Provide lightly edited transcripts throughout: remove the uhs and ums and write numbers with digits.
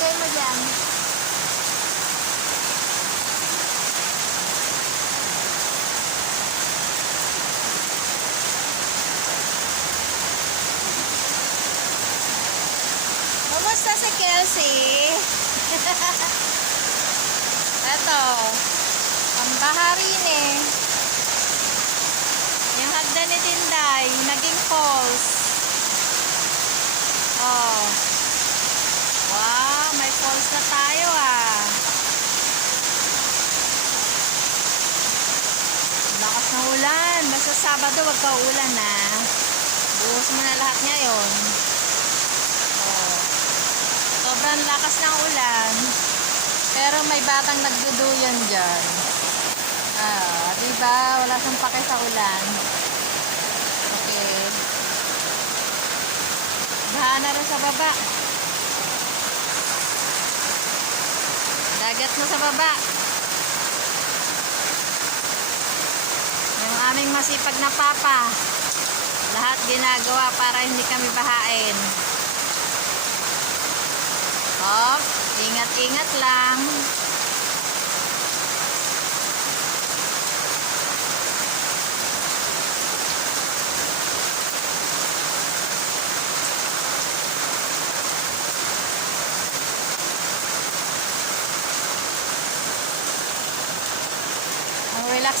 Lagay mo dyan. Kumusta si Kelsey? Eto, pambaha rin eh. Yung hagdan ni Tinday, naging falls. Oh. Wow, may falls na tayo ah. Lakas ng ulan. Basta Sabado wag ka ulan ah. Buhos mo na lahat ngayon. Oh. Sobrang lakas ng ulan. Pero may batang nagduduyan dyan. Ah, diba? Wala siyang pake sa ulan. Okay. Baha na rin sa baba. Dagat na sa baba. Yung aming masipag na papa. Lahat ginagawa para hindi kami bahain. Oh, ingat-ingat lang.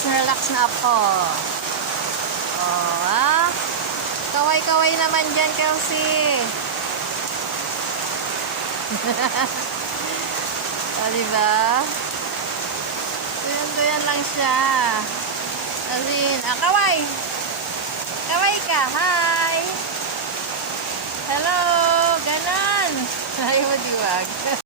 Relax na ako. Oh, ah. Kaway-kaway naman dyan, Kelsey. O, diba? Tuyan-tuyan lang siya. Asin, kaway! Kaway ka, hi! Hello! Ganon! Ayaw mo diwag.